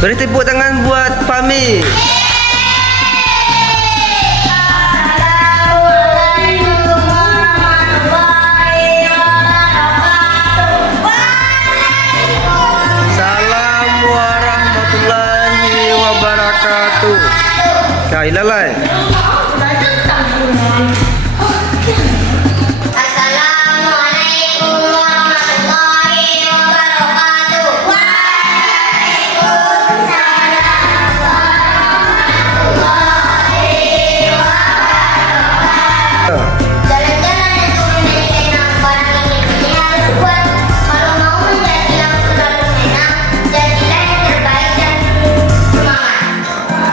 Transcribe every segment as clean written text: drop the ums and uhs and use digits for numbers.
Beri tepuk tangan buat Fahmi. Salam warahmatullahi wabarakatuh. Kailalai.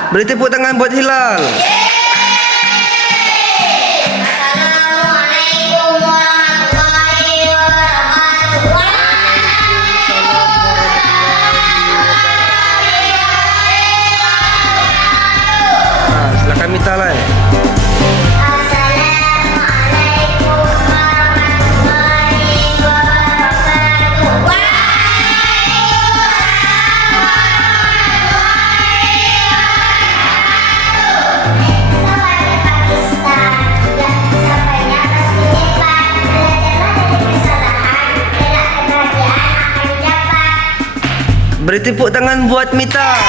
Beri tepuk tangan buat Hilal. Assalamualaikum warahmatullahi wabarakatuh. Silakan Mita lah. Assalamualaikum warahmatullahi wabarakatuh. Beri tepuk tangan buat Mita.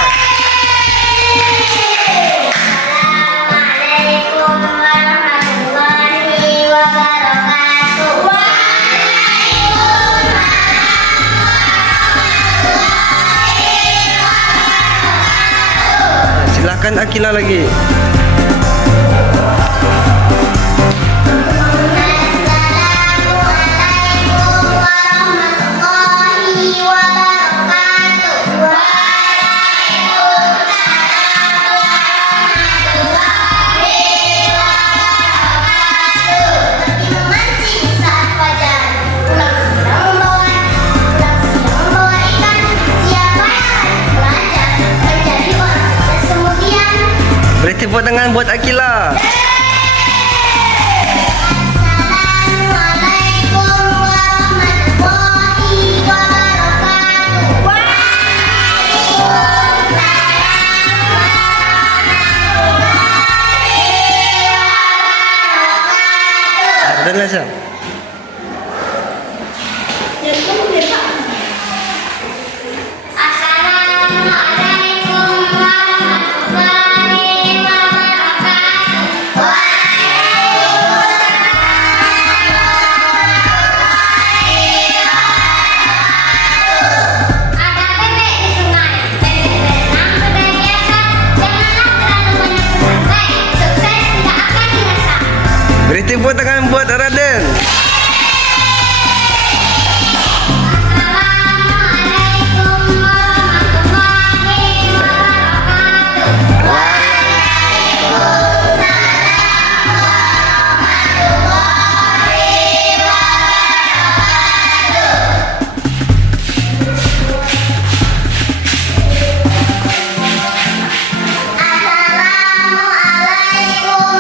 Assalamualaikum warahmatullahi wabarakatuh. Silakan Akila lagi. Beri tepuk tangan buat Akila. Assalamualaikum warahmatullahi wabarakatuh. Dan Nasa. Assalamualaikum warahmatullahi wabarakatuh. Ada bebek di sungai, bebek berenang, bebek biasa. Janganlah terlalu banyak bersantai, sukses tidak akan dirasa. Beri tepuk tangan buat Raden. Assalamualaikum warahmatullahi Assalamualaikum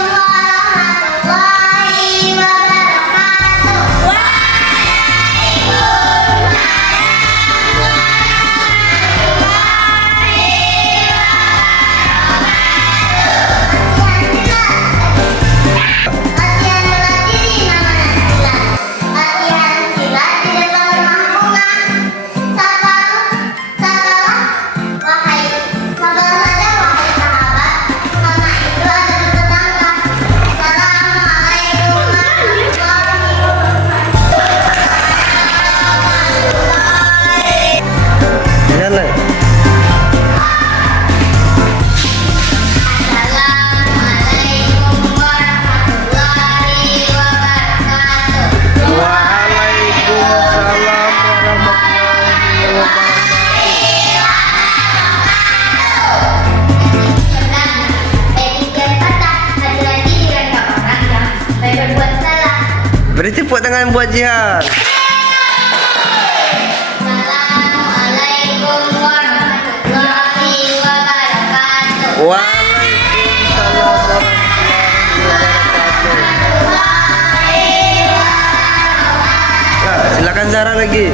warahmatullahi wabarakatuh. Latihan bela diri namanya silat. Latihan silat di depan rumah bunga. Sabarlah wahai sahabat, karena itu ada di tetangga. Assalamualaikum warahmatullahi wabarakatuh. Jalan. Assalamualaikum warahmatullahi wabarakatuh. Waalaikumsalam warahmatullahi wabarakatuh. Etika patah, ada lagi dirangka orang yang sampai berbuat salah. Beri tepuk tangan buat Jihan. Assalamualaikum warahmatullahi wabarakatuh. Waalaikumsalam warahmatullahi wabarakatuh. Nah, silakan Zara lagi.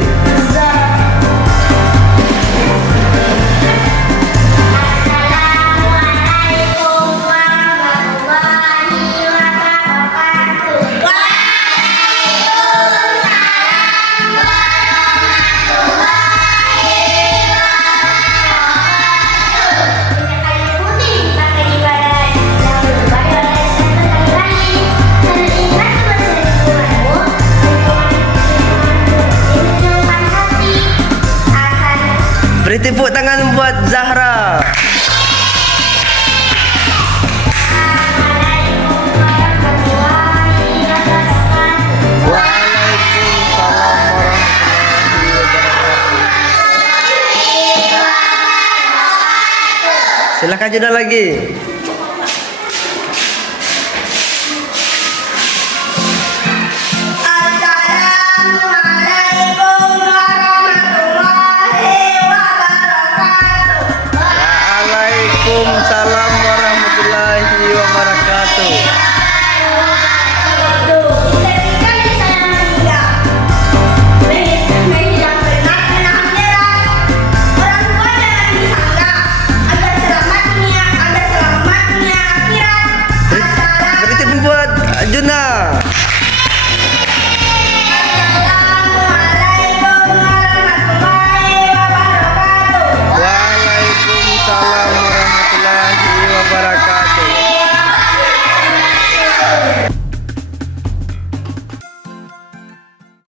tepuk tangan buat Zahra. Waalaikumsalam warahmatullahi wabarakatuh. Silakan Juna lagi. Assalamualaikum warahmatullahi wabarakatuh. Waalaikumsalam warahmatullahi wabarakatuh. Ketika saya meninggal, menghidap benar dan akhirat, orang tua jangan disangka, agar selamat dunia akhirat. Beri tepuk buat Juna.